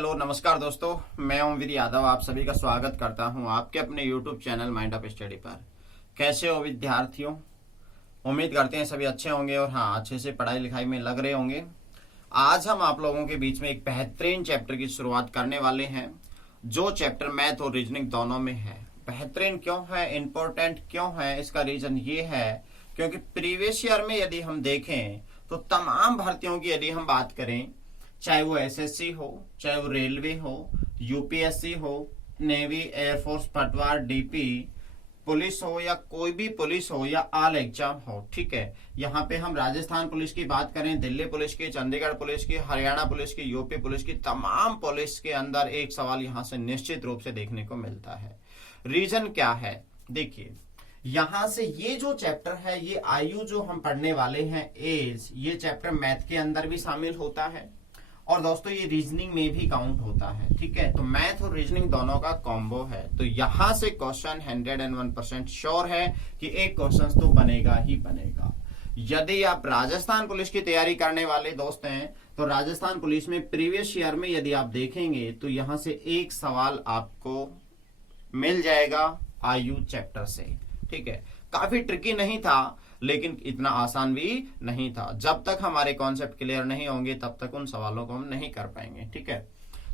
Hello नमस्कार दोस्तों, मैं ओमवीर यादव आप सभी का स्वागत करता हूं आपके अपने YouTube channel mind of study पर। कैसे हो विद्यार्थियों? उम्मीद करते हैं सभी अच्छे होंगे और हाँ, अच्छे से पढ़ाई लिखाई में लग रहे होंगे। आज हम आप लोगों के बीच में एक बेहतरीन चैप्टर की शुरुआत करने वाले हैं, जो चैप्टर मैथ और रीजनिंग दोनों में है। बेहतरीन क्यों है, इंपॉर्टेंट क्यों है, इसका रीजन ये है क्योंकि प्रीवियस ईयर में यदि हम देखें तो तमाम भर्तियों की यदि हम बात करें, चाहे वो एसएससी हो, चाहे वो रेलवे हो, यूपीएससी हो, नेवी, एयरफोर्स, पटवार, डीपी, पुलिस हो या कोई भी पुलिस हो या ऑल एग्जाम हो, ठीक है। यहाँ पे हम राजस्थान पुलिस की बात करें, दिल्ली पुलिस की, चंडीगढ़ पुलिस की, हरियाणा पुलिस की, यूपी पुलिस की, तमाम पुलिस के अंदर एक सवाल यहाँ से निश्चित रूप से देखने को मिलता है। रीजन क्या है? देखिए, यहां से ये जो चैप्टर है, ये आयु जो हम पढ़ने वाले हैं, एज, ये चैप्टर मैथ के अंदर भी शामिल होता है और दोस्तों ये रीजनिंग में भी काउंट होता है, ठीक है। तो मैथ और रीजनिंग दोनों का कॉम्बो है। तो यहां से क्वेश्चन 101% श्योर है कि एक क्वेश्चन तो बनेगा ही बनेगा। यदि आप राजस्थान पुलिस की तैयारी करने वाले दोस्त हैं तो राजस्थान पुलिस में प्रीवियस ईयर में यदि आप देखेंगे तो यहां से एक सवाल आपको मिल जाएगा आयु चैप्टर से, ठीक है। काफी ट्रिकी नहीं था लेकिन इतना आसान भी नहीं था। जब तक हमारे कॉन्सेप्ट क्लियर नहीं होंगे तब तक उन सवालों को हम नहीं कर पाएंगे, ठीक है।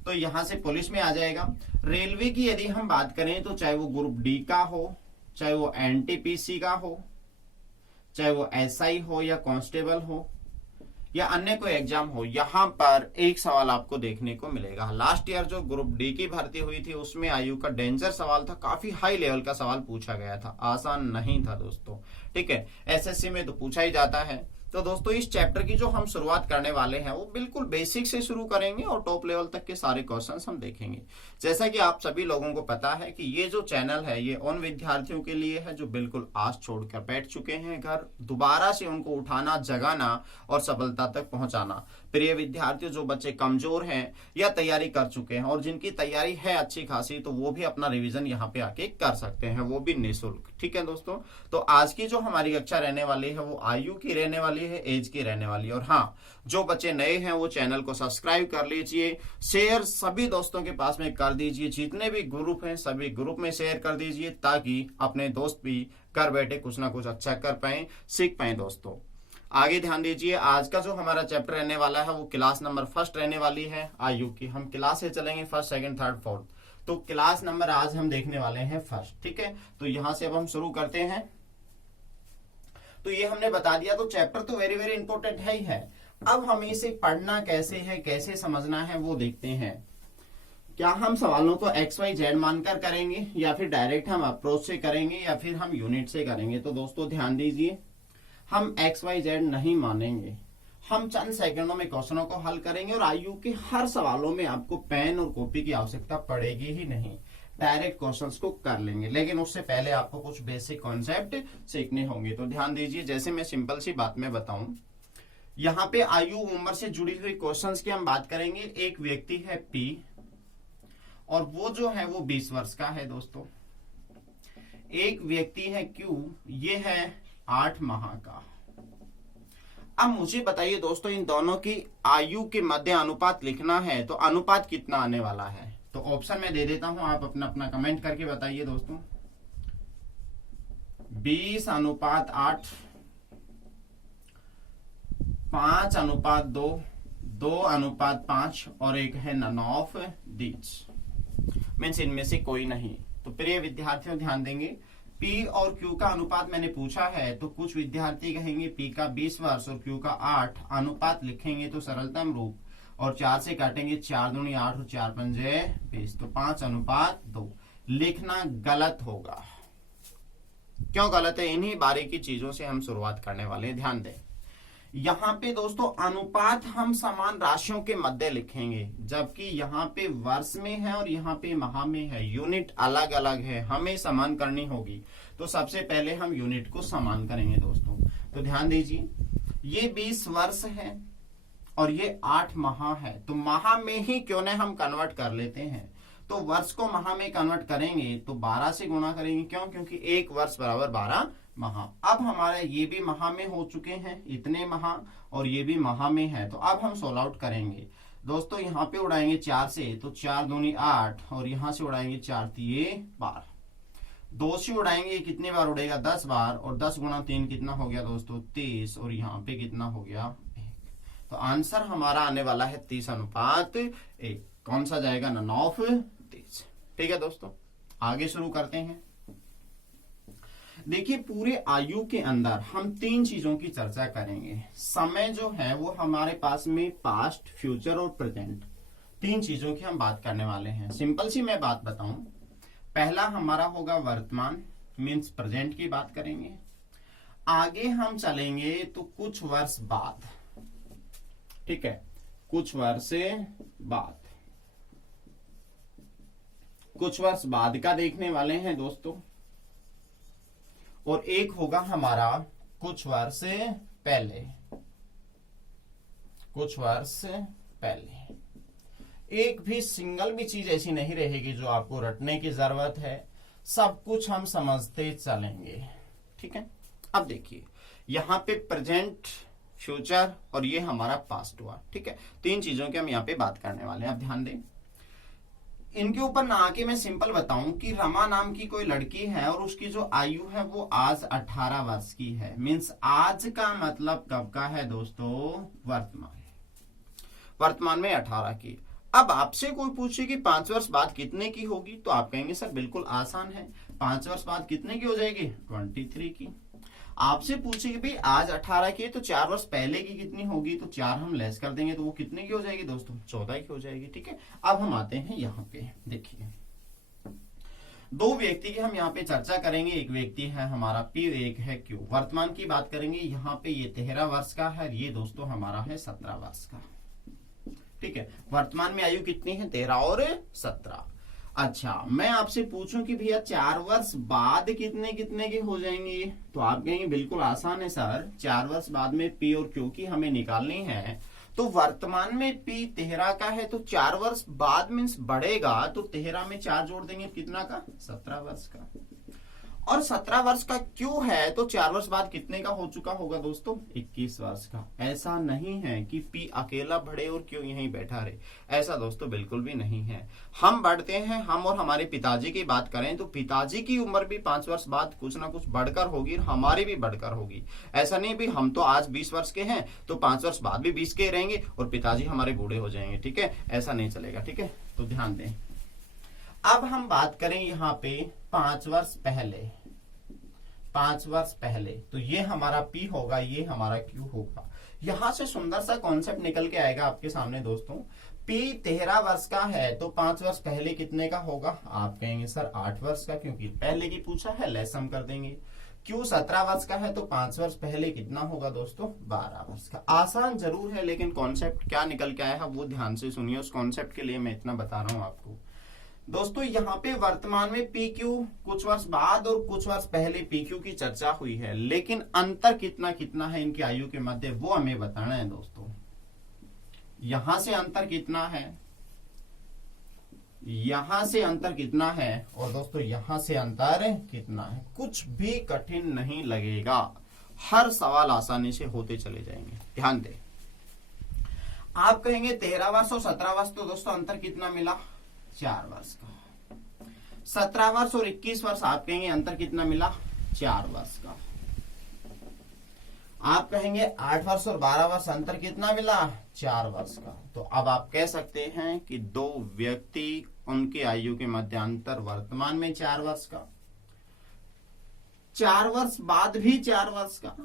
तो यहां से पुलिस में आ जाएगा। रेलवे की यदि हम बात करें तो चाहे वो ग्रुप डी का हो, चाहे वो एनटीपीसी का हो, चाहे वो एसआई हो या कांस्टेबल हो या अन्य कोई एग्जाम हो, यहां पर एक सवाल आपको देखने को मिलेगा। लास्ट ईयर जो ग्रुप डी की भर्ती हुई थी उसमें आयु का डेंजर सवाल था, काफी हाई लेवल का सवाल पूछा गया था, आसान नहीं था दोस्तों, ठीक है। एसएससी में तो पूछा ही जाता है। तो दोस्तों इस चैप्टर की जो हम शुरुआत करने वाले हैं वो बिल्कुल बेसिक से शुरू करेंगे और टॉप लेवल तक के सारे क्वेश्चंस हम देखेंगे। जैसा कि आप सभी लोगों को पता है कि ये जो चैनल है ये उन विद्यार्थियों के लिए है जो बिल्कुल आस छोड़कर बैठ चुके हैं घर, दोबारा से उनको उठाना, जगाना और सफलता तक पहुंचाना। प्रिय विद्यार्थियों, जो बच्चे कमजोर हैं या तैयारी कर चुके हैं और जिनकी तैयारी है अच्छी खासी, तो वो भी अपना रिवीजन यहाँ पे आके कर सकते हैं, वो भी निःशुल्क, ठीक है दोस्तों। तो आज की जो हमारी कक्षा रहने वाली है वो आयु की रहने वाली है, एज की रहने वाली है। और हाँ, जो बच्चे नए हैं वो चैनल को सब्सक्राइब कर लीजिए, शेयर सभी दोस्तों के पास में कर दीजिए, जितने भी ग्रुप हैं सभी ग्रुप में शेयर कर दीजिए ताकि अपने दोस्त भी घर बैठे कुछ ना कुछ अच्छा कर पाए, सीख पाए। दोस्तों आगे ध्यान दीजिए, आज का जो हमारा चैप्टर रहने वाला है वो क्लास नंबर फर्स्ट रहने वाली है आयु की। हम क्लास से चलेंगे फर्स्ट, सेकंड, थर्ड, फोर्थ, तो क्लास नंबर आज हम देखने वाले हैं फर्स्ट, ठीक है। तो यहां से अब हम शुरू करते हैं। तो ये हमने बता दिया, तो चैप्टर तो वेरी वेरी इंपॉर्टेंट है ही है। अब हमें इसे पढ़ना कैसे है, कैसे समझना है वो देखते हैं। क्या हम सवालों को XYZ मानकर करेंगे या फिर डायरेक्ट हम अप्रोच से करेंगे या फिर हम यूनिट से करेंगे? तो दोस्तों ध्यान दीजिए, हम XYZ नहीं मानेंगे, हम चंद सेकंडों में क्वेश्चनों को हल करेंगे और आयु के हर सवालों में आपको पेन और कॉपी की आवश्यकता पड़ेगी ही नहीं, डायरेक्ट क्वेश्चंस को कर लेंगे। लेकिन उससे पहले आपको कुछ बेसिक कॉन्सेप्ट सीखने होंगे। तो ध्यान दीजिए, जैसे मैं सिंपल सी बात में बताऊं, यहाँ पे आयु उम्र से जुड़ी हुई क्वेश्चंस की हम बात करेंगे। एक व्यक्ति है P और वो जो है वो 20 वर्ष का है दोस्तों। एक व्यक्ति है Q, ये है 8 माह का। अब मुझे बताइए दोस्तों, इन दोनों की आयु के मध्य अनुपात लिखना है तो अनुपात कितना आने वाला है? तो ऑप्शन में दे देता हूं, आप अपना अपना कमेंट करके बताइए दोस्तों। 20:8, 5:2, 2:5 और एक है none of these, मीन्स इनमें से कोई नहीं। तो प्रिय विद्यार्थियों ध्यान देंगे, P और Q का अनुपात मैंने पूछा है तो कुछ विद्यार्थी कहेंगे P का 20 वर्ष और Q का 8, अनुपात लिखेंगे तो सरलतम रूप और 4 से काटेंगे, 4 दूनी 8 और 4 पंजे 20, तो 5:2 लिखना गलत होगा। क्यों गलत है? इन्हीं बारीकी चीजों से हम शुरुआत करने वाले हैं, ध्यान दें। यहाँ पे दोस्तों अनुपात हम समान राशियों के मध्य लिखेंगे, जबकि यहाँ पे वर्ष में है और यहाँ पे माह में है, यूनिट अलग अलग है, हमें समान करनी होगी। तो सबसे पहले हम यूनिट को समान करेंगे दोस्तों। तो ध्यान दीजिए, ये 20 वर्ष है और ये 8 माह है, तो माह में ही क्यों न हम कन्वर्ट कर लेते हैं। तो वर्ष को माह में कन्वर्ट करेंगे तो 12 से गुणा करेंगे, क्यों? क्योंकि एक वर्ष बराबर 12 माह। अब हमारे ये भी माह में हो चुके हैं इतने माह और ये भी माह में है, तो अब हम सोल्व आउट करेंगे। दोस्तों यहाँ पे उड़ाएंगे 4 से तो 4 दूनी 8 और यहाँ से उड़ाएंगे 4 तिये 12। 2 से उड़ाएंगे कितने बार उड़ेगा 10 बार और 10 गुणा 3 कितना हो गया दोस्तों 30 और यहाँ पे कितना हो गया 1। तो आंसर हमारा आने वाला है 30:1। कौन सा जाएगा? None of 30। ठीक है दोस्तों, आगे शुरू करते हैं। देखिए पूरे आयु के अंदर हम 3 चीजों की चर्चा करेंगे। समय जो है वो हमारे पास में पास्ट, फ्यूचर और प्रेजेंट, 3 चीजों की हम बात करने वाले हैं। सिंपल सी मैं बात बताऊं, पहला हमारा होगा वर्तमान, मीन्स प्रेजेंट की बात करेंगे। आगे हम चलेंगे तो कुछ वर्ष बाद, ठीक है, कुछ वर्ष बाद, कुछ वर्ष बाद का देखने वाले हैं दोस्तों। और एक होगा हमारा कुछ वर्ष पहले, कुछ वर्ष पहले। एक भी सिंगल भी चीज ऐसी नहीं रहेगी जो आपको रटने की जरूरत है, सब कुछ हम समझते चलेंगे। ठीक है, अब देखिए यहाँ पे प्रेजेंट, फ्यूचर और ये हमारा पास्ट हुआ। ठीक है, 3 चीजों की हम यहाँ पे बात करने वाले हैं। अब ध्यान दें, इनके ऊपर ना आके मैं सिंपल बताऊं कि रमा नाम की कोई लड़की है और उसकी जो आयु है वो आज 18 वर्ष की है। मीन्स आज का मतलब कब का है दोस्तों? वर्तमान, वर्तमान में 18 की। अब आपसे कोई पूछे कि 5 वर्ष बाद कितने की होगी, तो आप कहेंगे सर बिल्कुल आसान है, 5 वर्ष बाद कितने की हो जाएगी? 23 की। आपसे पूछे कि भाई आज 18 की है तो 4 वर्ष पहले की कितनी होगी, तो 4 हम लेस कर देंगे तो वो कितने की हो जाएगी दोस्तों? 14 की हो जाएगी। ठीक है, अब हम आते हैं यहाँ पे। देखिए 2 व्यक्ति की हम यहाँ पे चर्चा करेंगे। एक व्यक्ति है हमारा P, एक है Q। वर्तमान की बात करेंगे, यहाँ पे ये 13 वर्ष का है, ये दोस्तों हमारा है 17 वर्ष का। ठीक है, वर्तमान में आयु कितनी है? 13 और 17। अच्छा, मैं आपसे पूछूं कि भैया 4 वर्ष बाद कितने कितने के हो जाएंगे, तो आप कहेंगे बिल्कुल आसान है सर, 4 वर्ष बाद में P और Q की हमें निकालनी है। तो वर्तमान में P 13 का है तो 4 वर्ष बाद मीन्स बढ़ेगा, तो 13 में 4 जोड़ देंगे कितना का? 17 वर्ष का। और 17 वर्ष का क्यों है तो 4 वर्ष बाद कितने का हो चुका होगा दोस्तों? 21 वर्ष का। ऐसा नहीं है कि P अकेला बढ़े और क्यों यहीं बैठा रहे, ऐसा दोस्तों बिल्कुल भी नहीं है। हम बढ़ते हैं, हम और हमारे पिताजी की बात करें तो पिताजी की उम्र भी 5 वर्ष बाद कुछ ना कुछ बढ़कर होगी, हमारी भी बढ़कर होगी। ऐसा नहीं भी हम तो आज 20 वर्ष के हैं तो 5 वर्ष बाद भी 20 के रहेंगे और पिताजी हमारे बूढ़े हो जाएंगे। ठीक है, ऐसा नहीं चलेगा। ठीक है, तो ध्यान दें। अब हम बात करें यहाँ पे 5 वर्ष पहले, 5 वर्ष पहले, तो ये हमारा P होगा, ये हमारा Q होगा। यहां से सुंदर सा कॉन्सेप्ट निकल के आएगा आपके सामने दोस्तों। P 13 वर्ष का है तो 5 वर्ष पहले कितने का होगा? आप कहेंगे सर 8 वर्ष का, क्योंकि पहले की पूछा है, लेस हम कर देंगे। Q 17 वर्ष का है तो 5 वर्ष पहले कितना होगा दोस्तों? 12 वर्ष का। आसान जरूर है लेकिन कॉन्सेप्ट क्या निकल के आया है वो ध्यान से सुनिए। उस कॉन्सेप्ट के लिए मैं इतना बता रहा हूं आपको दोस्तों। यहाँ पे वर्तमान में PQ कुछ वर्ष बाद और कुछ वर्ष पहले PQ की चर्चा हुई है, लेकिन अंतर कितना कितना है इनकी आयु के मध्य वो हमें बताना है दोस्तों। यहां से अंतर कितना है, यहां से अंतर कितना है और दोस्तों यहां से अंतर कितना है। कुछ भी कठिन नहीं लगेगा, हर सवाल आसानी से होते चले जाएंगे। ध्यान दें, आप कहेंगे 13 वर्ष और 17 वर्ष, तो दोस्तों अंतर कितना मिला? 4 वर्ष का। 17 वर्ष और 21 वर्ष, आप कहेंगे अंतर कितना मिला? 4 वर्ष का। आप कहेंगे 8 वर्ष और 12 वर्ष, अंतर कितना मिला? 4 वर्ष का। तो अब आप कह सकते हैं कि 2 व्यक्ति, उनके आयु के मध्य अंतर वर्तमान में 4 वर्ष का, 4 वर्ष बाद भी 4 वर्ष का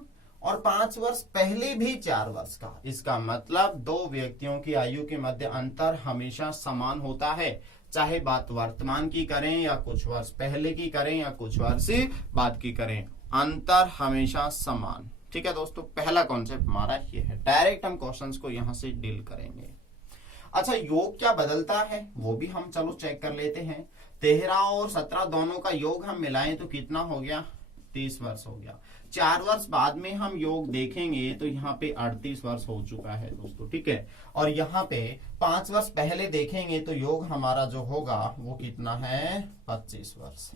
और 5 वर्ष पहले भी 4 वर्ष का। इसका मतलब 2 व्यक्तियों की आयु के मध्य अंतर हमेशा समान होता है, चाहे बात वर्तमान की करें या कुछ वर्ष पहले की करें या कुछ वर्ष बाद की करें, अंतर हमेशा समान। ठीक है दोस्तों, पहला कॉन्सेप्ट हमारा ये है। डायरेक्ट हम क्वेश्चंस को यहां से डील करेंगे। अच्छा, योग क्या बदलता है वो भी हम चलो चेक कर लेते हैं। 13 और 17 दोनों का योग हम मिलाएं तो कितना हो गया? 30 वर्ष हो गया। 4 वर्ष बाद में हम योग देखेंगे तो यहाँ पे 38 वर्ष हो चुका है दोस्तों। ठीक है, और यहाँ पे 5 वर्ष पहले देखेंगे तो योग हमारा जो होगा वो कितना है? 25 वर्ष,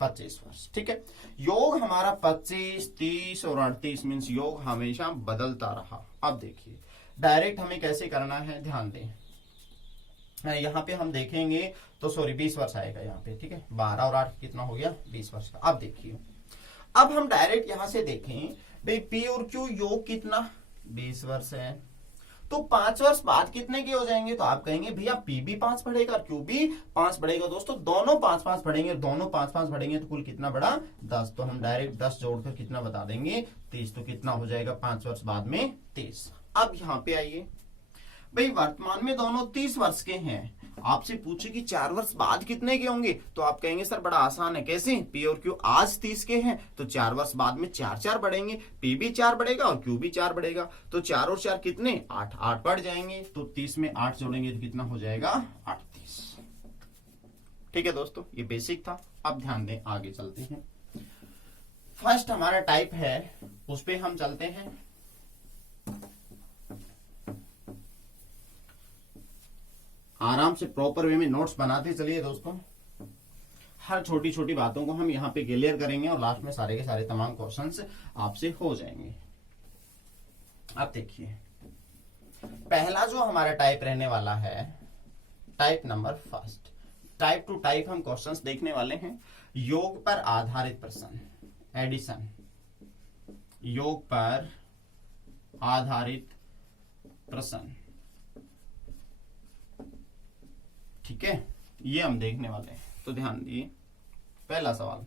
25 वर्ष। ठीक है, योग हमारा 25, 30 और 38 मीन्स योग हमेशा बदलता रहा। अब देखिए डायरेक्ट हमें कैसे करना है ध्यान दें। यहाँ पे हम देखेंगे तो सॉरी 20 वर्ष आएगा यहाँ पे, ठीक है। 12 और 8 कितना हो गया 20 वर्ष का। अब देखिए, अब हम डायरेक्ट यहां से देखें भाई पी और क्यू योग कितना 20 वर्ष है, तो 5 वर्ष बाद कितने के हो जाएंगे, तो आप कहेंगे भैया पी भी 5 बढ़ेगा क्यू भी 5 बढ़ेगा। दोस्तों दोनों 5-5 बढ़ेंगे, दोनों 5-5 बढ़ेंगे तो कुल कितना बढ़ा 10, तो हम डायरेक्ट 10 जोड़कर कितना बता देंगे 30, तो कितना हो जाएगा 5 वर्ष बाद में 30। अब यहाँ पे आइए भाई, वर्तमान में दोनों 30 वर्ष के हैं, आपसे पूछे कि 4 वर्ष बाद कितने के होंगे, तो आप कहेंगे सर बड़ा आसान है, कैसे, पी और क्यू आज 30 के हैं तो 4 वर्ष बाद में 4-4 बढ़ेंगे, पी भी 4 बढ़ेगा और क्यू भी 4 बढ़ेगा, तो 4 और 4 कितने 8 बढ़ जाएंगे, तो 30 में 8 जोड़ेंगे तो कितना हो जाएगा 38। ठीक है दोस्तों, ये बेसिक था। अब ध्यान दें, आगे चलते हैं। फर्स्ट हमारा टाइप है, उस पर हम चलते हैं। आराम से प्रॉपर वे में नोट्स बनाते चलिए दोस्तों, हर छोटी छोटी बातों को हम यहाँ पे क्लियर करेंगे और लास्ट में सारे के सारे तमाम क्वेश्चंस आपसे हो जाएंगे। अब देखिए, पहला जो हमारा टाइप रहने वाला है, type number first, type two type हम क्वेश्चंस देखने वाले हैं। योग पर आधारित प्रश्न, एडिशन, योग पर आधारित प्रश्न, ठीक है, ये हम देखने वाले हैं। तो ध्यान दिए, पहला सवाल,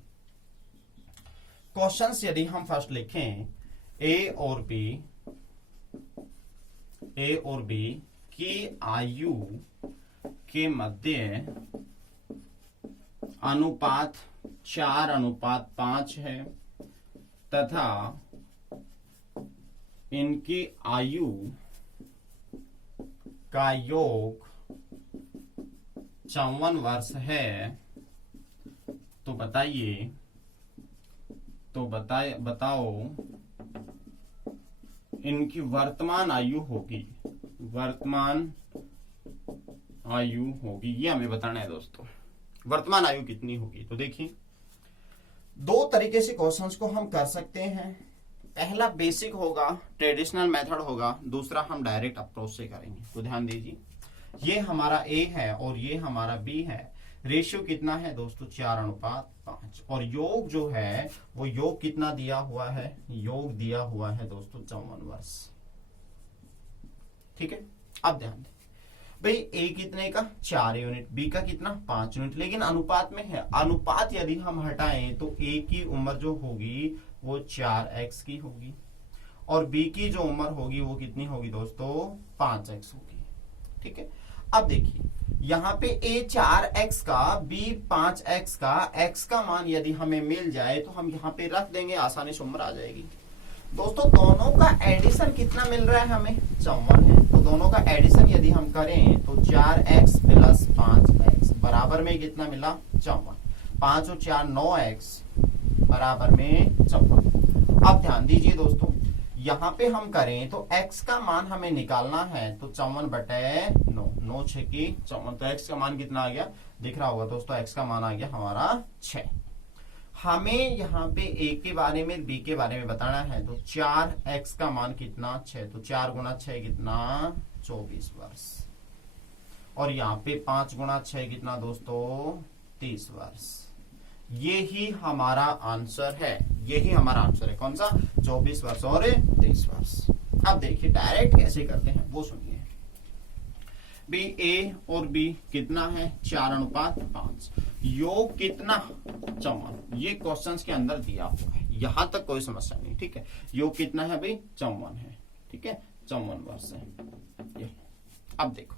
क्वेश्चंस यदि हम फर्स्ट लिखें, ए और बी की आयु के मध्य अनुपात 4:5 है तथा इनकी आयु का योग 54 वर्ष है, तो बताइए, तो बताओ इनकी वर्तमान आयु होगी, वर्तमान आयु होगी, ये हमें बताना है दोस्तों, वर्तमान आयु कितनी होगी। तो देखिए, दो तरीके से क्वेश्चंस को हम कर सकते हैं। पहला बेसिक होगा, ट्रेडिशनल मेथड होगा, दूसरा हम डायरेक्ट अप्रोच से करेंगे। तो ध्यान दीजिए, ये हमारा ए है और ये हमारा बी है, रेशियो कितना है दोस्तों 4:5, और योग जो है वो योग कितना दिया हुआ है, योग दिया हुआ है दोस्तों 54 वर्ष। ठीक है, अब ध्यान दें भाई, ए कितने का 4 यूनिट, बी का कितना 5 यूनिट, लेकिन अनुपात में है, अनुपात यदि हम हटाएं तो ए की उम्र जो होगी वो 4x की होगी और बी की जो उम्र होगी वो कितनी होगी दोस्तों 5x होगी। ठीक है, अब देखिए यहाँ पे a 4x का, b 5x का, x का मान यदि हमें मिल जाए तो हम यहाँ पे रख देंगे, आसानी से उम्र आ जाएगी। दोस्तों दोनों का एडिशन कितना मिल रहा है हमें 54 है, तो दोनों का एडिशन यदि हम करें तो 4x प्लस 5x बराबर में कितना मिला 54, 5 और 4 9x बराबर में 54। अब ध्यान दीजिए दोस्तों, यहाँ पे हम करें तो x का मान हमें निकालना है, तो 54/9, 9 6 की 54, तो x का मान कितना आ गया दिख रहा होगा दोस्तों, x का मान आ गया हमारा 6। हमें यहाँ पे a के बारे में b के बारे में बताना है, तो 4x का मान कितना 6, तो 4 गुना 6 कितना 24 वर्ष, और यहाँ पे 5 गुना 6 कितना दोस्तों 30 वर्ष। ये ही हमारा आंसर है, यही हमारा आंसर है, कौन सा 24 वर्ष और 30 वर्ष। अब देखिए डायरेक्ट कैसे करते हैं वो सुनिए। बी ए और बी कितना है 4:5, योग कितना 54, ये क्वेश्चंस के अंदर दिया हुआ है, यहां तक कोई समस्या नहीं। ठीक है, योग कितना है भाई 54 है, ठीक है 54 वर्ष है ये। अब देखो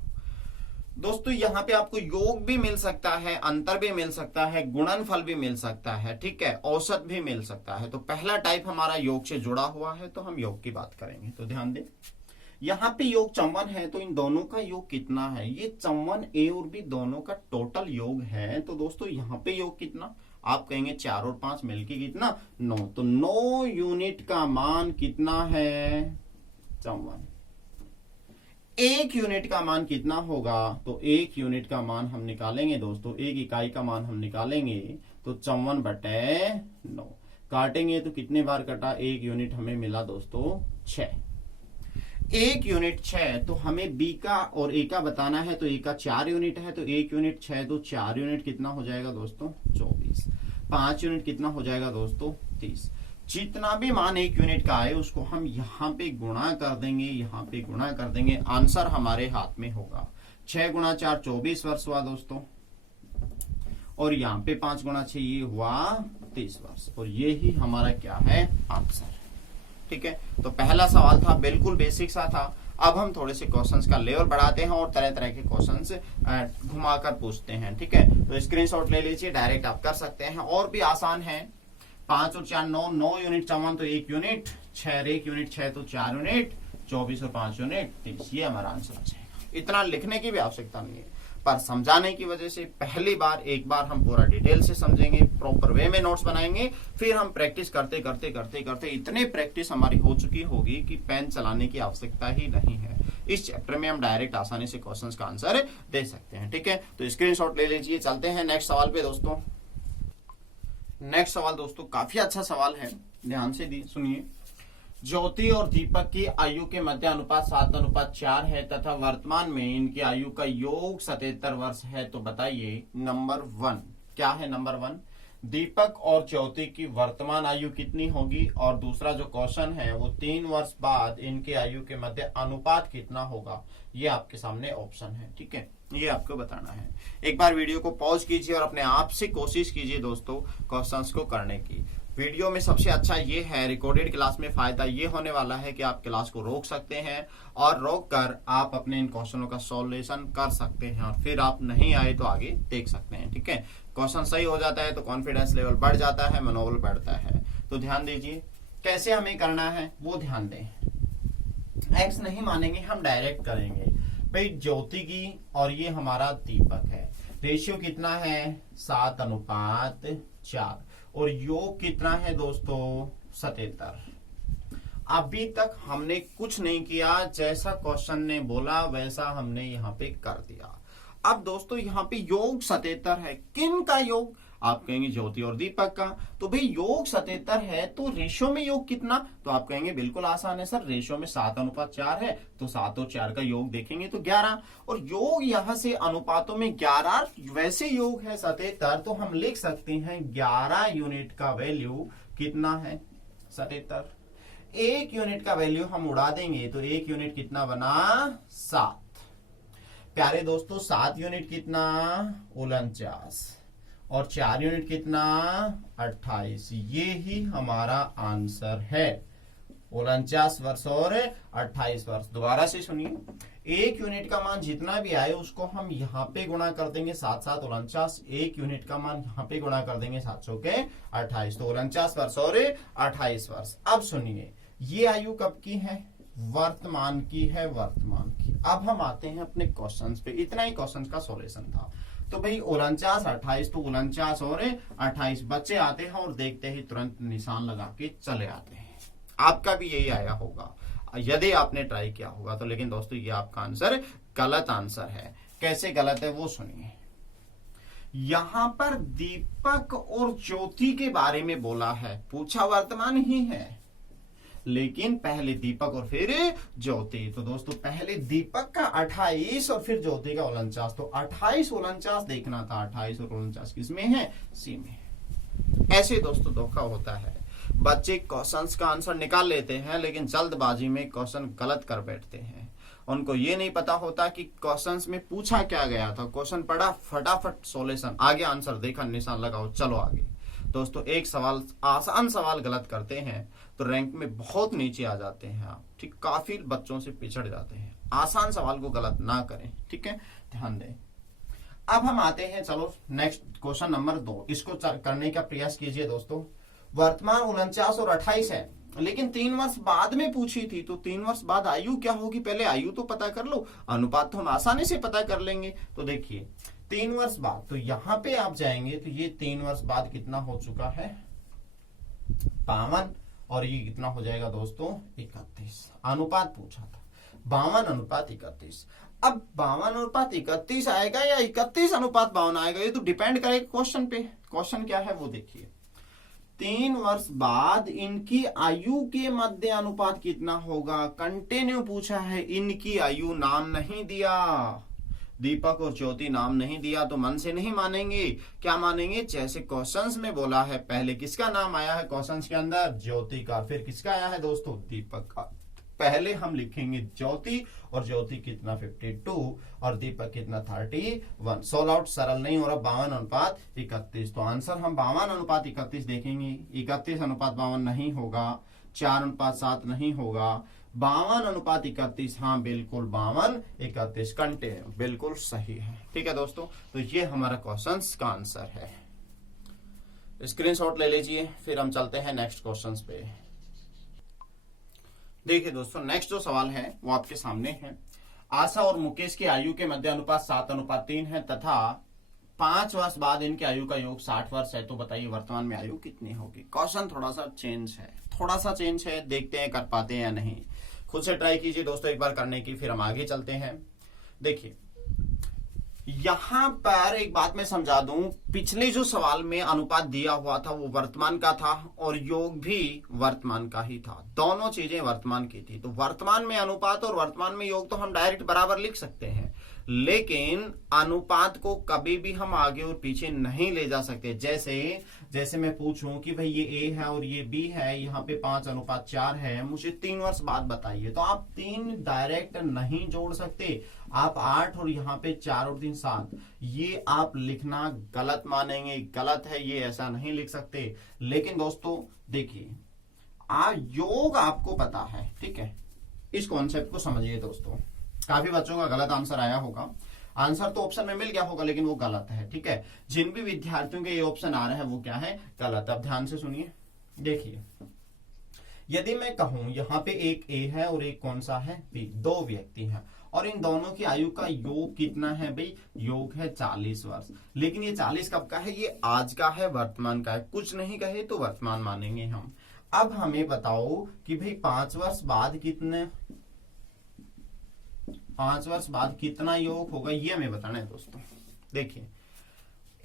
दोस्तों, यहाँ पे आपको योग भी मिल सकता है, अंतर भी मिल सकता है, गुणनफल भी मिल सकता है, ठीक है, औसत भी मिल सकता है। तो पहला टाइप हमारा योग से जुड़ा हुआ है, तो हम योग की बात करेंगे। तो ध्यान दें, यहाँ पे योग 54 है, तो इन दोनों का योग कितना है, ये 54 ए और बी दोनों का टोटल योग है। तो दोस्तों यहाँ पे योग कितना, आप कहेंगे 4 और 5 मिलके कितना 9, तो 9 यूनिट का मान कितना है 54। 1 यूनिट का मान कितना होगा, तो 1 यूनिट का मान हम निकालेंगे दोस्तों, 1 इकाई का मान हम निकालेंगे तो 54/9, काटेंगे तो कितने बार कटा 1 यूनिट हमें मिला दोस्तों 6। 1 यूनिट 6, तो हमें बी का और ए का बताना है। तो ए का 4 यूनिट है, तो 1 यूनिट 6, तो 4 यूनिट कितना हो जाएगा दोस्तों 24। 5 यूनिट कितना हो जाएगा दोस्तों 30। जितना भी मान 1 यूनिट का आए उसको हम यहाँ पे गुणा कर देंगे, यहाँ पे गुणा कर देंगे, आंसर हमारे हाथ में होगा। 6 गुणा 4 24 वर्ष हुआ दोस्तों, और यहाँ पे 5 गुणा 6 ये हुआ 30 वर्ष, और ये ही हमारा क्या है आंसर। ठीक है, तो पहला सवाल था बिल्कुल बेसिक सा था। अब हम थोड़े से क्वेश्चंस का लेवल बढ़ाते हैं और तरह तरह के क्वेश्चंस घुमाकर पूछते हैं। ठीक है, तो स्क्रीनशॉट ले लीजिए, डायरेक्ट आप कर सकते हैं। और भी आसान है, 5 और 4 9, 9 यूनिट 54 तो 1 यूनिट, 6 1 यूनिट 6 तो 4 यूनिट, 24 और 5 यूनिट 30। ये हमारा आंसर आ जाएगा। इतना लिखने की भी आवश्यकता नहीं है, पर समझाने की वजह से पहली बार एक बार हम पूरा डिटेल से समझेंगे, प्रॉपर वे में नोट्स बनाएंगे, फिर हम प्रैक्टिस करते करते करते करते इतने प्रैक्टिस हमारी हो चुकी होगी कि पेन चलाने की आवश्यकता ही नहीं है। इस चैप्टर में हम डायरेक्ट आसानी से क्वेश्चंस का आंसर दे सकते हैं। ठीक है, तो स्क्रीनशॉट ले लीजिए। चलते हैं नेक्स्ट सवाल पे दोस्तों। नेक्स्ट सवाल दोस्तों काफी अच्छा सवाल है, ध्यान से सुनिए। ज्योति और दीपक की आयु के मध्य अनुपात 7:4 है तथा वर्तमान में इनकी आयु का योग 77 वर्ष है। तो बताइए नंबर 1 क्या है। नंबर 1 दीपक और ज्योति की वर्तमान आयु कितनी होगी, और दूसरा जो क्वेश्चन है वो 3 वर्ष बाद इनके आयु के मध्य अनुपात कितना होगा। ये आपके सामने ऑप्शन है। ठीक है, ये आपको बताना है। एक बार वीडियो को पॉज कीजिए और अपने आप से कोशिश कीजिए दोस्तों क्वेश्चंस को करने की। वीडियो में सबसे अच्छा ये है, रिकॉर्डेड क्लास में फायदा ये होने वाला है कि आप क्लास को रोक सकते हैं और रोक कर आप अपने इन क्वेश्चनों का सॉल्यूशन कर सकते हैं, और फिर आप नहीं आए तो आगे देख सकते हैं। ठीक है, क्वेश्चन सही हो जाता है तो कॉन्फिडेंस लेवल बढ़ जाता है, मनोबल बढ़ता है। तो ध्यान दीजिए कैसे हमें करना है वो ध्यान दें। एक्स नहीं मानेंगे, हम डायरेक्ट करेंगे। भाई ज्योति की और ये हमारा दीपक है, रेशियो कितना है 7:4, और योग कितना है दोस्तों 77। अभी तक हमने कुछ नहीं किया, जैसा क्वेश्चन ने बोला वैसा हमने यहाँ पे कर दिया। अब दोस्तों यहाँ पे योग 77 है, किन का योग, आप कहेंगे ज्योति और दीपक का। तो भाई योग 77 है तो रेशियो में योग कितना, तो आप कहेंगे बिल्कुल आसान है सर, रेशियो में 7:4 है तो 7 और 4 का योग देखेंगे तो 11, और योग यहां से अनुपातों में 11, वैसे योग है 77 तो हम लिख सकते हैं 11 यूनिट का वैल्यू कितना है 77। 1 यूनिट का वैल्यू हम उड़ा देंगे तो 1 यूनिट कितना बना 7। प्यारे दोस्तों 7 यूनिट कितना 49, और 4 यूनिट कितना 28। ये ही हमारा आंसर है, 49 वर्ष और 28 वर्ष। दोबारा से सुनिए, 1 यूनिट का मान जितना भी आए उसको हम यहाँ पे गुणा कर देंगे 7 7 49, 1 यूनिट का मान यहाँ पे गुणा कर देंगे 700 के 28, तो 49 वर्ष और 28 वर्ष। अब सुनिए ये आयु कब की है, वर्तमान की है, वर्तमान की। अब हम आते हैं अपने क्वेश्चंस पे, इतना ही क्वेश्चन का सॉल्यूशन था। तो भाई 49 28, तो 49 और 28 बच्चे आते हैं और देखते ही तुरंत निशान लगा के चले आते हैं। आपका भी यही आया होगा यदि आपने ट्राई किया होगा तो, लेकिन दोस्तों ये आपका आंसर गलत आंसर है। कैसे गलत है वो सुनिए। यहां पर दीपक और ज्योति के बारे में बोला है, पूछा वर्तमान ही है, लेकिन पहले दीपक और फिर ज्योति। तो दोस्तों पहले दीपक का 28 और फिर ज्योति का 49, तो 28 49 देखना था, 28 और 49 किसमें है, सी में। ऐसे दोस्तों धोखा होता है, बच्चे क्वेश्चंस का आंसर निकाल लेते हैं लेकिन जल्दबाजी में क्वेश्चन गलत कर बैठते हैं। उनको ये नहीं पता होता कि क्वेश्चंस में पूछा क्या गया था। क्वेश्चन पढ़ा, फटाफट सॉल्यूशन, आगे आंसर देखा, निशान लगाओ, चलो आगे। दोस्तों एक सवाल, आसान सवाल गलत करते हैं तो रैंक में बहुत नीचे आ जाते हैं आप, ठीक, काफी बच्चों से पिछड़ जाते हैं। आसान सवाल को गलत ना करें, ठीक है, ध्यान दें। अब हम आते हैं, चलो नेक्स्ट क्वेश्चन नंबर 2, इसको करने का प्रयास कीजिए दोस्तों। वर्तमान 49 और 28 है, लेकिन 3 वर्ष बाद में पूछी थी, तो 3 वर्ष बाद आयु क्या होगी, पहले आयु तो पता कर लो, अनुपात तो हम आसानी से पता कर लेंगे। तो देखिए 3 वर्ष बाद, तो यहां पे आप जाएंगे तो ये 3 वर्ष बाद कितना हो चुका है 52, और ये कितना हो जाएगा दोस्तों 31। अनुपात पूछा था 52:31। अब 52:31 आएगा या 31:52 आएगा, ये तो डिपेंड करेगा क्वेश्चन पे। क्वेश्चन क्या है वो देखिए। 3 वर्ष बाद इनकी आयु के मध्य अनुपात कितना होगा। कंटिन्यू पूछा है, इनकी आयु नाम नहीं दिया, दीपक और ज्योति नाम नहीं दिया तो मन से नहीं मानेंगे। क्या मानेंगे, जैसे क्वेश्चंस में बोला है, पहले किसका नाम आया है क्वेश्चंस के अंदर, ज्योति का, फिर किसका आया है दोस्तों, दीपक का। पहले हम लिखेंगे ज्योति, और ज्योति कितना 52 और दीपक कितना 31। सोल्व आउट सरल नहीं हो रहा, 52:31। तो आंसर हम 52:31 देखेंगे। 31:52 नहीं होगा, 4:7 नहीं होगा, 52:31। हाँ बिल्कुल 52:31 कंटिन्यू बिल्कुल सही है। ठीक है दोस्तों, तो ये हमारा क्वेश्चंस का आंसर है। स्क्रीनशॉट ले लीजिए, फिर हम चलते हैं नेक्स्ट क्वेश्चंस पे। देखिए दोस्तों, नेक्स्ट जो सवाल है वो आपके सामने है। आशा और मुकेश की आयु के मध्य अनुपात 7:3 है तथा 5 वर्ष बाद इनकी आयु का योग 60 वर्ष है। तो बताइए वर्तमान में आयु कितनी होगी। क्वेश्चन थोड़ा सा चेंज है, देखते हैं कर पाते हैं या नहीं। खुद से ट्राई कीजिए दोस्तों एक बार करने की, फिर हम आगे चलते हैं। देखिए यहां पर एक बात मैं समझा दूं, पिछले जो सवाल में अनुपात दिया हुआ था वो वर्तमान का था और योग भी वर्तमान का ही था, दोनों चीजें वर्तमान की थी। तो वर्तमान में अनुपात और वर्तमान में योग तो हम डायरेक्ट बराबर लिख सकते हैं, लेकिन अनुपात को कभी भी हम आगे और पीछे नहीं ले जा सकते। जैसे मैं पूछूं कि भाई ये ए है और ये बी है, यहाँ पे 5:4 है, मुझे 3 वर्ष बाद बताइए, तो आप 3 डायरेक्ट नहीं जोड़ सकते। आप 8 और यहाँ पे 4 और 3 7, ये आप लिखना गलत मानेंगे, गलत है, ये ऐसा नहीं लिख सकते। लेकिन दोस्तों देखिए, योग आपको पता है, ठीक है, इस कॉन्सेप्ट को समझिए दोस्तों। काफी बच्चों का गलत आंसर आया होगा, आंसर तो ऑप्शन में मिल गया होगा लेकिन वो गलत है। ठीक है, जिन भी विद्यार्थियों के ये ऑप्शन आ रहा है वो क्या है, गलत। अब ध्यान से सुनिए, देखिए यदि मैं कहूं यहाँ पे एक ए है और एक कौन सा है बी, 2 व्यक्ति हैं और इन दोनों की आयु का योग कितना है भाई, योग है 40 वर्ष। लेकिन ये 40 कब का है, ये आज का है, वर्तमान का है। कुछ नहीं कहे तो वर्तमान मानेंगे हम। अब हमें बताओ कि भाई 5 वर्ष बाद कितना योग होगा, ये हमें बताना है दोस्तों। देखिए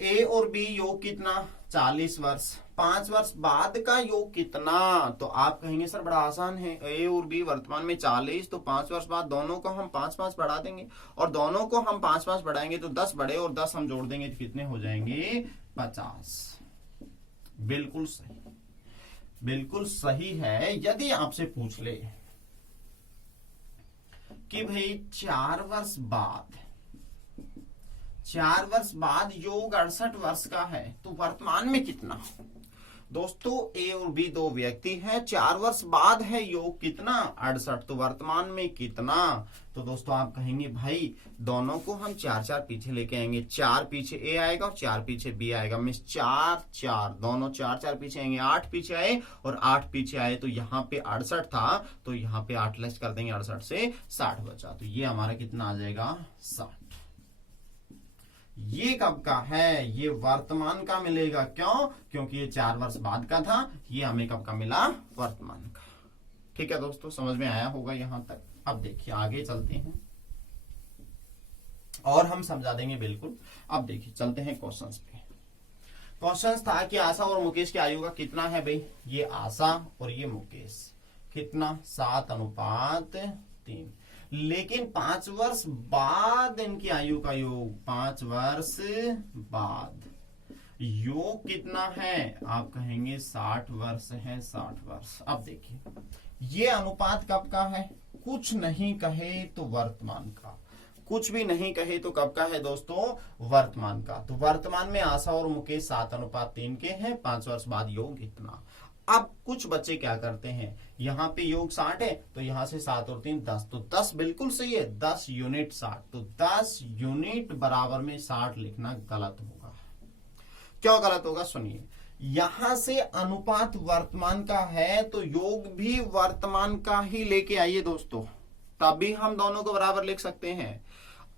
ए और बी योग कितना, 40 वर्ष, 5 वर्ष बाद का योग कितना। तो आप कहेंगे सर बड़ा आसान है, ए और बी वर्तमान में 40, तो 5 वर्ष बाद दोनों को हम 5-5 बढ़ा देंगे, और दोनों को हम 5-5 बढ़ाएंगे तो 10 बढ़े और 10 हम जोड़ देंगे तो कितने हो जाएंगे, 50। बिल्कुल सही, बिल्कुल सही है। यदि आपसे पूछ ले कि भाई 4 वर्ष बाद योग 68 वर्ष का है, तो वर्तमान में कितना। दोस्तों ए और बी 2 व्यक्ति हैं, 4 वर्ष बाद है योग कितना, 68, तो वर्तमान में कितना। तो दोस्तों आप कहेंगे भाई दोनों को हम 4-4 पीछे लेके आएंगे, 4 पीछे ए आएगा और 4 पीछे बी आएगा, मीन्स 4-4, दोनों 4-4 पीछे आएंगे, 8 पीछे आए और 8 पीछे आए, तो यहाँ पे 68 था, तो यहाँ पे 8 लेस कर देंगे, 68 से 60 बचा, तो ये हमारा कितना आ जाएगा, 60। ये कब का है, ये वर्तमान का मिलेगा। क्यों, क्योंकि ये 4 वर्ष बाद का था, ये हमें कब का मिला, वर्तमान का। ठीक है दोस्तों, समझ में आया होगा यहां तक। अब देखिए आगे चलते हैं और हम समझा देंगे बिल्कुल। अब देखिए चलते हैं क्वेश्चंस पे। क्वेश्चंस था कि आशा और मुकेश की आयु का कितना है भाई, ये आशा और ये मुकेश, कितना, 7:3। लेकिन 5 वर्ष बाद इनकी आयु का योग, 5 वर्ष बाद योग कितना है, आप कहेंगे 60 वर्ष है, 60 वर्ष। अब देखिए ये अनुपात कब का है, कुछ नहीं कहे तो वर्तमान का, कुछ भी नहीं कहे तो कब का है दोस्तों, वर्तमान का। तो वर्तमान में आशा और मुकेश 7:3 के हैं, 5 वर्ष बाद योग इतना। अब कुछ बच्चे क्या करते हैं, यहाँ पे योग 60 है तो यहाँ से 7 और 3 10, तो 10 बिल्कुल सही है, 10 यूनिट 60, तो 10 यूनिट बराबर में 60 लिखना गलत होगा। क्यों गलत होगा, सुनिए, यहां से अनुपात वर्तमान का है तो योग भी वर्तमान का ही लेके आइए दोस्तों, तभी हम दोनों को बराबर लिख सकते हैं।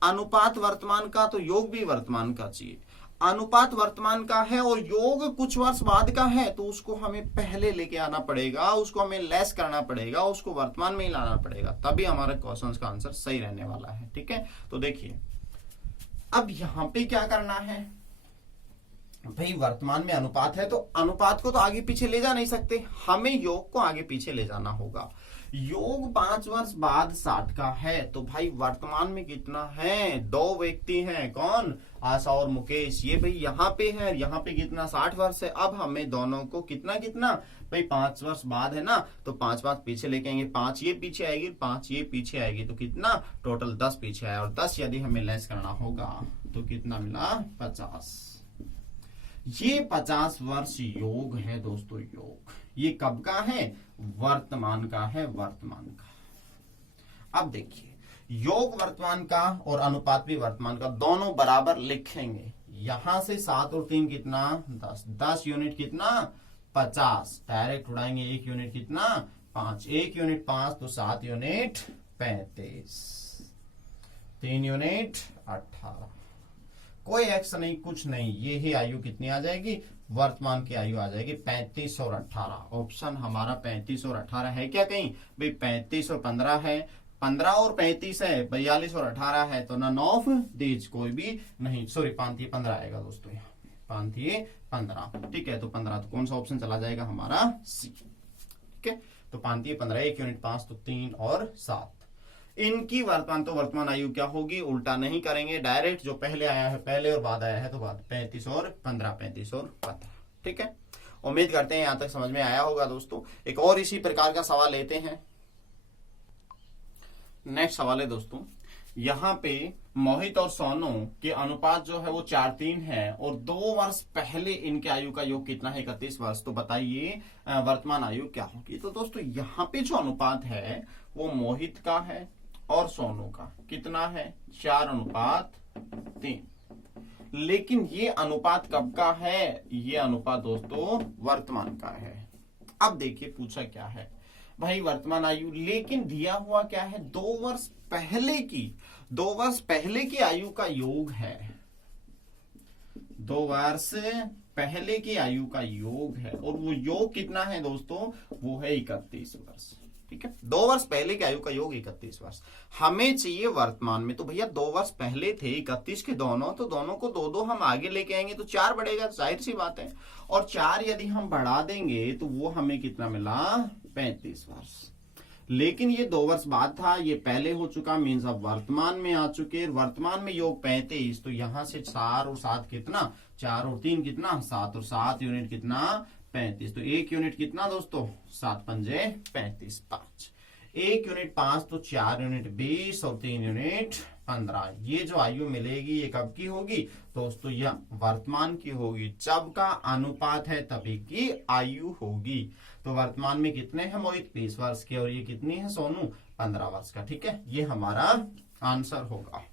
अनुपात वर्तमान का तो योग भी वर्तमान का चाहिए। अनुपात वर्तमान का है और योग कुछ वर्ष बाद का है, तो उसको हमें पहले लेके आना पड़ेगा, उसको हमें लेस करना पड़ेगा, उसको वर्तमान में ही लाना पड़ेगा, तभी हमारे क्वेश्चन का आंसर सही रहने वाला है। ठीक है, तो देखिए अब यहां पे क्या करना है, भाई वर्तमान में अनुपात है तो अनुपात को तो आगे पीछे ले जा नहीं सकते, हमें योग को आगे पीछे ले जाना होगा। योग 5 वर्ष बाद 60 का है तो भाई वर्तमान में कितना है, 2 व्यक्ति हैं, कौन, आशा और मुकेश। ये भाई यहाँ पे है, यहाँ पे कितना 60 वर्ष है। अब हमें दोनों को कितना कितना भाई 5 वर्ष बाद है ना, तो 5 पीछे लेके आएंगे, 5 ये पीछे आएगी, 5 ये पीछे आएगी, तो कितना टोटल 10 पीछे आया। और 10 यदि हमें लेस करना होगा तो कितना मिला 50। ये 50 वर्ष योग है दोस्तों, योग ये कब का है, वर्तमान का है, वर्तमान का। अब देखिए योग वर्तमान का और अनुपात भी वर्तमान का, दोनों बराबर लिखेंगे। यहां से 7 और 3 कितना 10, 10 यूनिट कितना 50, डायरेक्ट उड़ाएंगे, 1 यूनिट कितना 5, 1 यूनिट 5 तो 7 यूनिट 35, 3 यूनिट 18, कोई एक्स नहीं कुछ नहीं, ये ही आयु कितनी आ जाएगी, वर्तमान की आयु आ जाएगी 35 और 18। ऑप्शन हमारा 35 और 18 है क्या कहीं, भाई 35 और 15 है, 15 और 35 है, 42 और 18 है, तो नन ऑफ दीज कोई भी नहीं, सॉरी 5 15 आएगा दोस्तों, यहाँ 5 15, ठीक है। तो 15 तो कौन सा ऑप्शन चला जाएगा हमारा सी, ठीक है। तो 5 15, 1 यूनिट 5 तो 3 और 7। इनकी वर्तमान तो वर्तमान आयु क्या होगी, उल्टा नहीं करेंगे, डायरेक्ट जो पहले आया है पहले और बाद आया है तो बाद, 35 और 15, 35 और 15, ठीक है। उम्मीद करते हैं यहां तक समझ में आया होगा दोस्तों। एक और इसी प्रकार का सवाल लेते हैं। नेक्स्ट सवाल है दोस्तों, यहाँ पे मोहित और सोनू के अनुपात जो है वो 4:3 है और 2 वर्ष पहले इनके आयु का योग कितना है, 31 वर्ष। तो बताइए वर्तमान आयु क्या होगी। तो दोस्तों यहाँ पे जो अनुपात है वो मोहित का है और सोनू का कितना है, 4:3। लेकिन ये अनुपात कब का है, ये अनुपात दोस्तों वर्तमान का है। अब देखिए पूछा क्या है भाई वर्तमान आयु, लेकिन दिया हुआ क्या है, 2 वर्ष पहले की, 2 वर्ष पहले की आयु का योग है, 2 वर्ष पहले की आयु का योग है और वो योग कितना है दोस्तों, वो है 31 वर्ष, ठीक है। 2 वर्ष पहले की आयु का योग 31 वर्ष हमें चाहिए वर्तमान में। तो भैया 2 वर्ष पहले थे 31 के दोनों, तो दोनों को 2 हम आगे लेके आएंगे तो 4 बढ़ेगा, जाहिर सी बात है। और 4 यदि हम बढ़ा देंगे तो वो हमें कितना मिला, 35 वर्ष। लेकिन ये 2 वर्ष बाद था, ये पहले हो चुका, मीन्स अब वर्तमान में आ चुके। वर्तमान में योग 35, तो यहां से 4 और 7 कितना, 4 और 3 कितना 7 और 7 यूनिट कितना 35, तो 1 यूनिट कितना दोस्तों 7 पंजे 35, 5, 1 यूनिट 5 तो 4 यूनिट 20 और 3 यूनिट 15। ये जो आयु मिलेगी ये कब की होगी दोस्तों, यह वर्तमान की होगी। जब का अनुपात है तभी की आयु होगी। तो वर्तमान में कितने हैं मोहित, 20 वर्ष के, और ये कितनी है सोनू, 15 वर्ष का, ठीक है। ये हमारा आंसर होगा।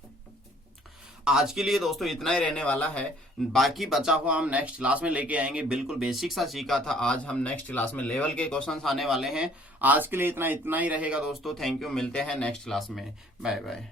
आज के लिए दोस्तों इतना ही रहने वाला है, बाकी बचा हुआ हम नेक्स्ट क्लास में लेके आएंगे। बिल्कुल बेसिक सा सीखा था, आज हम नेक्स्ट क्लास में लेवल के क्वेश्चंस आने वाले हैं। आज के लिए इतना ही रहेगा दोस्तों। थैंक यू, मिलते हैं नेक्स्ट क्लास में, बाय बाय।